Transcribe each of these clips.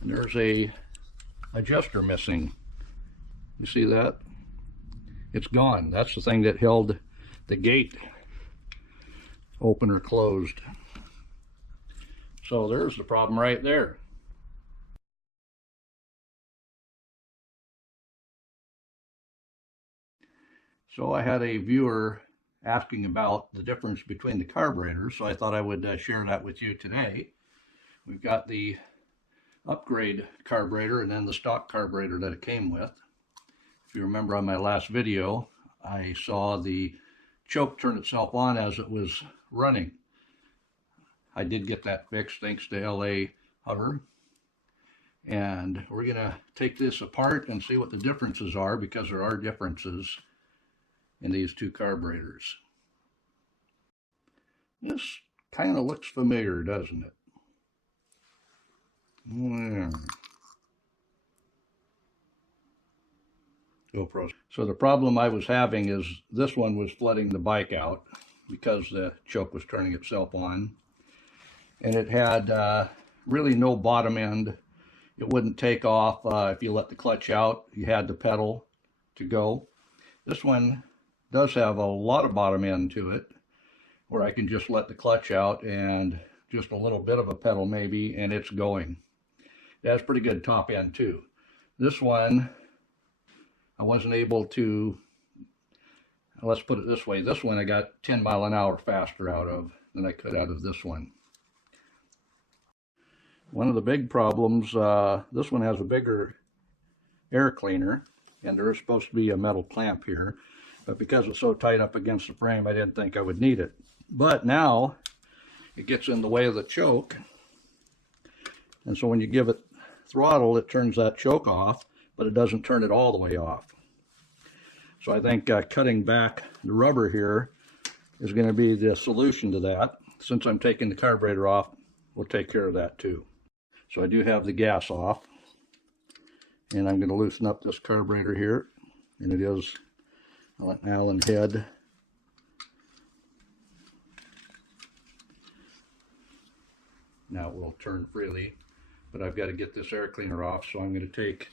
And there's a adjuster missing. You see that? It's gone. That's the thing that held the gate open or closed. So there's the problem right there. So I had a viewer asking about the difference between the carburetors, so I thought I would share that with you today. We've got the upgrade carburetor and then the stock carburetor that it came with. If you remember on my last video, I saw the choke turn itself on as it was running. I did get that fixed thanks to LA Hover. And we're going to take this apart and see what the differences are, because there are differences in these two carburetors. This kind of looks familiar, doesn't it? Yeah. GoPros. So the problem I was having is this one was flooding the bike out because the choke was turning itself on. And it had really no bottom end. It wouldn't take off if you let the clutch out. You had to pedal to go. This one does have a lot of bottom end to it, where I can just let the clutch out and just a little bit of a pedal maybe, and it's going. It has pretty good top end too. This one, I wasn't able to, let's put it this way, this one I got 10 mile an hour faster out of than I could out of this one. One of the big problems, this one has a bigger air cleaner, and there is supposed to be a metal clamp here, but because it's so tight up against the frame, I didn't think I would need it. But now it gets in the way of the choke, and so when you give it throttle, it turns that choke off, but it doesn't turn it all the way off. So I think cutting back the rubber here is going to be the solution to that. Since I'm taking the carburetor off, we'll take care of that too. So I do have the gas off, and I'm going to loosen up this carburetor here, and it is an Allen head. Now it will turn freely, but I've got to get this air cleaner off, so I'm going to take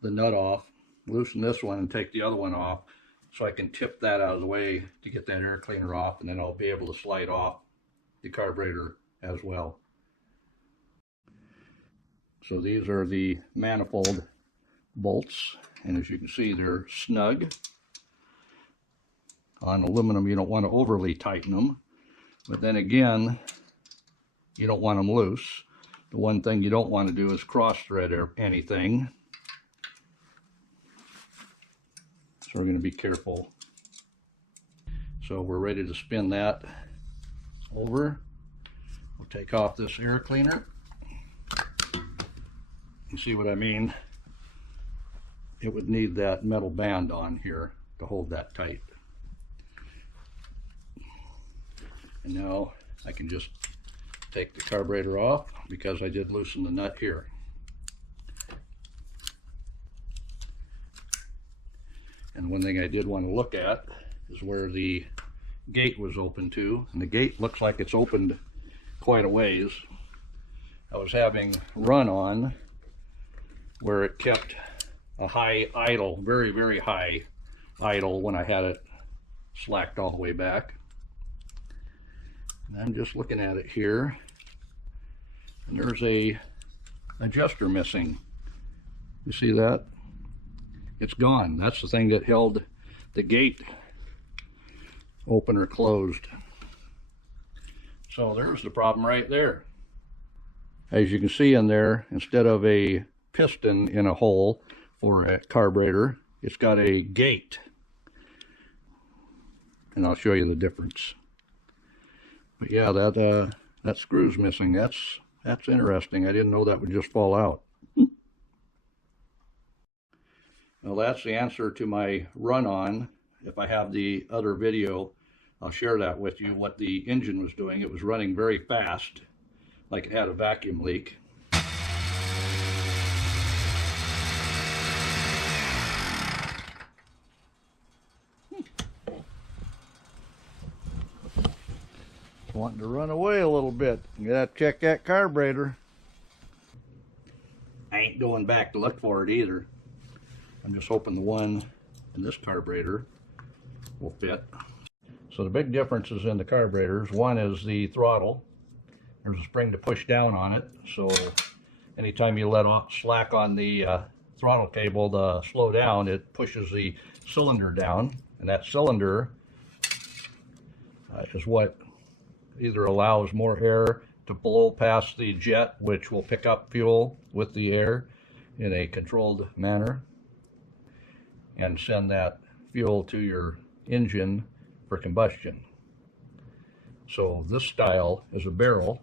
the nut off, loosen this one, and take the other one off, so I can tip that out of the way to get that air cleaner off, and then I'll be able to slide off the carburetor as well. So these are the manifold bolts, and as you can see, they're snug. On aluminum, you don't want to overly tighten them, but then again, you don't want them loose. The one thing you don't want to do is cross thread or anything. So we're going to be careful. So we're ready to spin that over. We'll take off this air cleaner. You see what I mean? It would need that metal band on here to hold that tight. And now I can just take the carburetor off because I did loosen the nut here. And one thing I did want to look at is where the gate was open to, and the gate looks like it's opened quite a ways. I was having run on where it kept a high idle, very, very high idle when I had it slacked all the way back. And I'm just looking at it here, and there's a adjuster missing. You see that? It's gone. That's the thing that held the gate open or closed. So there's the problem right there. As you can see in there, instead of a piston in a hole for a carburetor, it's got a gate. And I'll show you the difference. But yeah, that screw's missing. That's interesting. I didn't know that would just fall out. Well, that's the answer to my run-on. If I have the other video, I'll share that with you, what the engine was doing. It was running very fast, like it had a vacuum leak. Wanting to run away a little bit. You gotta check that carburetor. ain't going back to look for it either. I'm just hoping the one in this carburetor will fit. So the big differences in the carburetors, one is the throttle. There's a spring to push down on it, so anytime you let off slack on the throttle cable to slow down, it pushes the cylinder down, and that cylinder is what either allows more air to blow past the jet, which will pick up fuel with the air in a controlled manner and send that fuel to your engine for combustion. So this style is a barrel.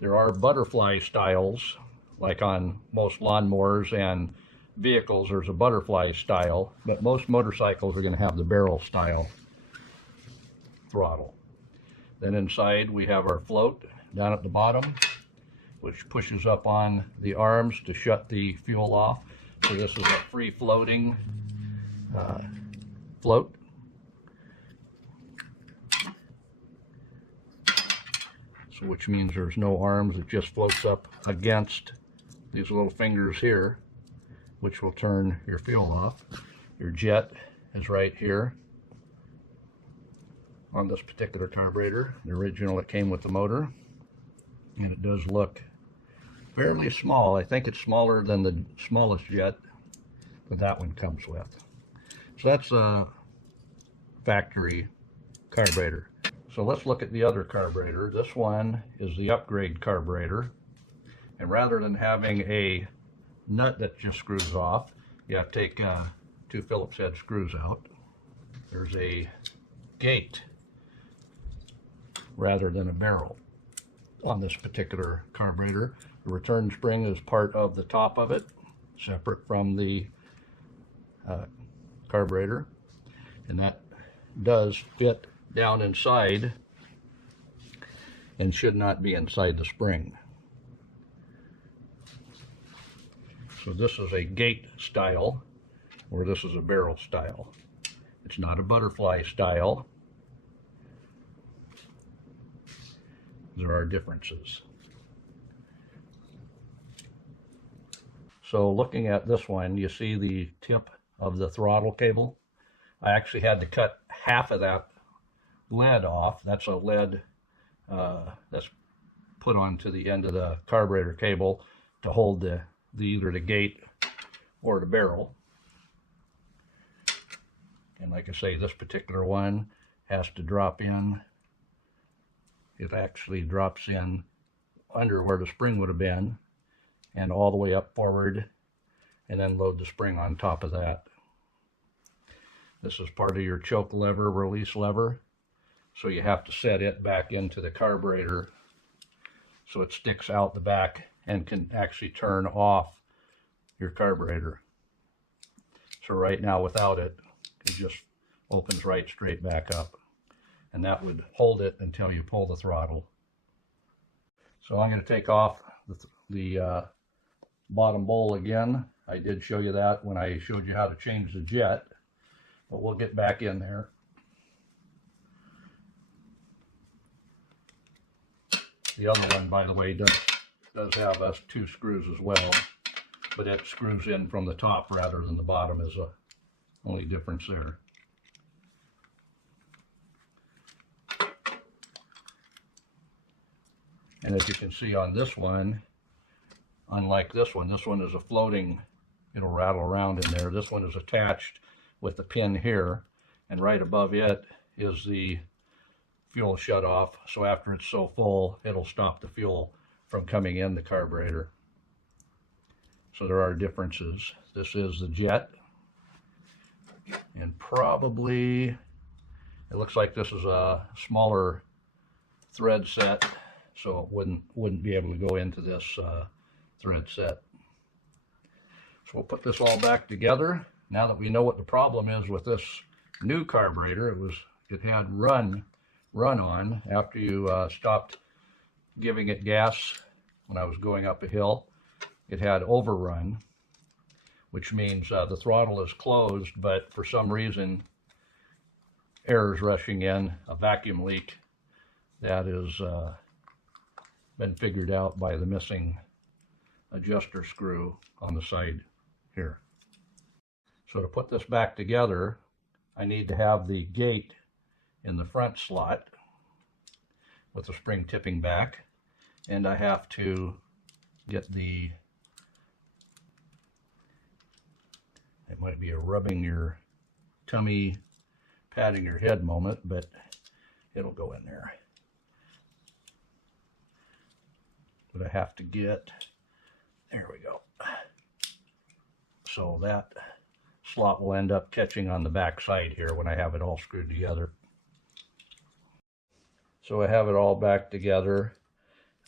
There are butterfly styles, like on most lawnmowers and vehicles there's a butterfly style, but most motorcycles are going to have the barrel style throttle. Then inside we have our float down at the bottom, which pushes up on the arms to shut the fuel off. So this is a free floating float. So which means there's no arms, it just floats up against these little fingers here, which will turn your fuel off. Your jet is right here on this particular carburetor. The original, it came with the motor, and it does look fairly small. I think it's smaller than the smallest jet that that one comes with. So that's a factory carburetor. So let's look at the other carburetor. This one is the upgrade carburetor, and rather than having a nut that just screws off, you have to take two Phillips head screws out. There's a gate rather than a barrel on this particular carburetor. The return spring is part of the top of it, separate from the carburetor, and that does fit down inside and should not be inside the spring. So this is a gate style, or this is a barrel style. It's not a butterfly style. There are differences. So looking at this one, you see the tip of the throttle cable. I actually had to cut half of that lead off. That's a lead that's put onto the end of the carburetor cable to hold the either the gate or the barrel. And like I say, this particular one has to drop in. It actually drops in under where the spring would have been and all the way up forward, and then load the spring on top of that. This is part of your choke lever, release lever. So you have to set it back into the carburetor so it sticks out the back and can actually turn off your carburetor. So right now without it, it just opens right straight back up. And that would hold it until you pull the throttle. So I'm going to take off the bottom bowl again. I did show you that when I showed you how to change the jet, but we'll get back in there. The other one, by the way, does have us two screws as well, but it screws in from the top rather than the bottom is the only difference there. And as you can see on this one, unlike this one is a floating, it'll rattle around in there. This one is attached with the pin here, and right above it is the fuel shut off. So after it's so full, it'll stop the fuel from coming in the carburetor. So there are differences. This is the jet, and probably it looks like this is a smaller thread set, so it wouldn't be able to go into this thread set. So we'll put this all back together. Now that we know what the problem is with this new carburetor, it had run on after you stopped giving it gas when I was going up a hill. It had overrun, which means the throttle is closed, but for some reason air is rushing in, a vacuum leak that is been figured out by the missing adjuster screw on the side here. So to put this back together, I need to have the gate in the front slot with the spring tipping back, and I have to get the, it might be a rubbing your tummy, patting your head moment, but it'll go in there. But I have to get, there we go. So that slot will end up catching on the back side here when I have it all screwed together. So I have it all back together.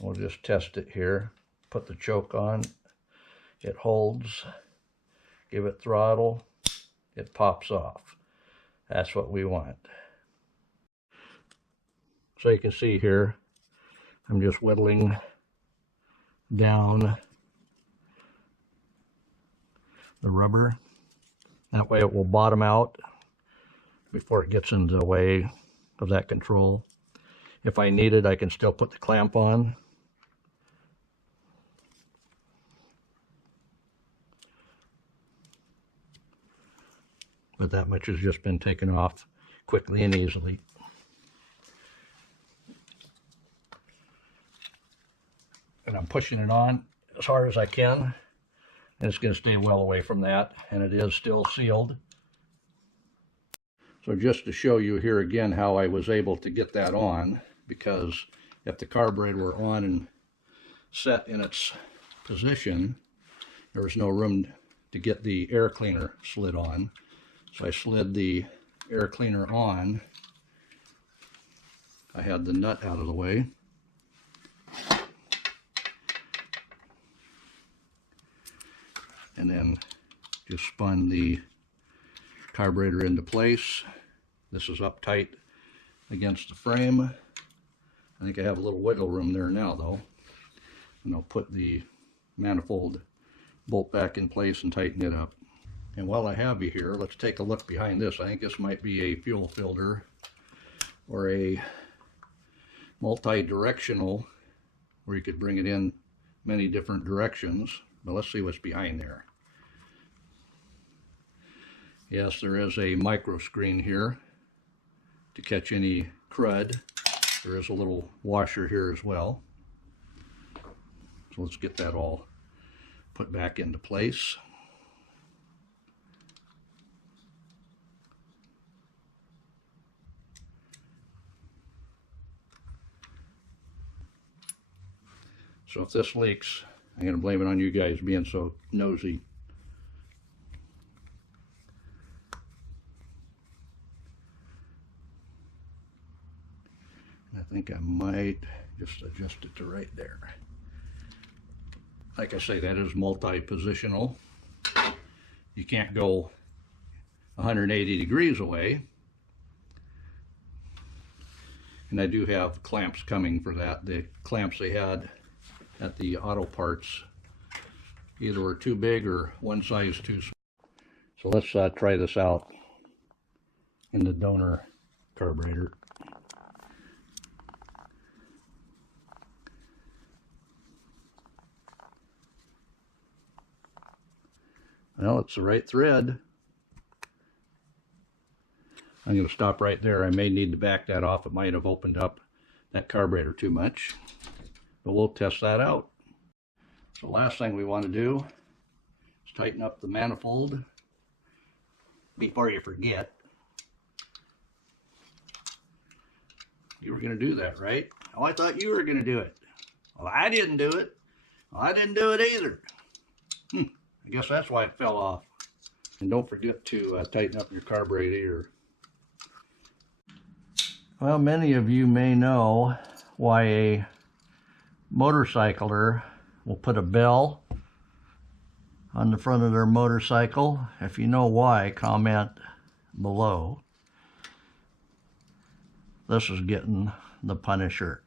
We'll just test it here. Put the choke on. It holds. Give it throttle. It pops off. That's what we want. So you can see here, I'm just whittling down the rubber. That way it will bottom out before it gets into the way of that control. If I need it, I can still put the clamp on. But that much has just been taken off quickly and easily. And I'm pushing it on as hard as I can, and it's going to stay well away from that, and it is still sealed. So just to show you here again how I was able to get that on, because if the carburetor were on and set in its position, there was no room to get the air cleaner slid on. So I slid the air cleaner on. I had the nut out of the way. And then just spun the carburetor into place. This is up tight against the frame. I think I have a little wiggle room there now though. And I'll put the manifold bolt back in place and tighten it up. And while I have you here, let's take a look behind this. I think this might be a fuel filter or a multi-directional where you could bring it in many different directions. But let's see what's behind there. Yes, there is a micro screen here to catch any crud. There is a little washer here as well. So let's get that all put back into place. So if this leaks, I'm going to blame it on you guys being so nosy. I think I might just adjust it to right there. Like I say, that is multi-positional. You can't go 180 degrees away. And I do have clamps coming for that. The clamps they had at the auto parts either were too big or one size too small. So let's try this out in the donor carburetor. Well, it's the right thread. I'm going to stop right there. I may need to back that off. It might have opened up that carburetor too much. But we'll test that out. So last thing we want to do is tighten up the manifold before you forget. You were going to do that, right? Oh, I thought you were going to do it. Well, I didn't do it. Well, I didn't do it either. I guess that's why it fell off. And don't forget to tighten up your carburetor. Well, many of you may know why a motorcycler will put a bell on the front of their motorcycle. If you know why, comment below. This is getting the Punisher.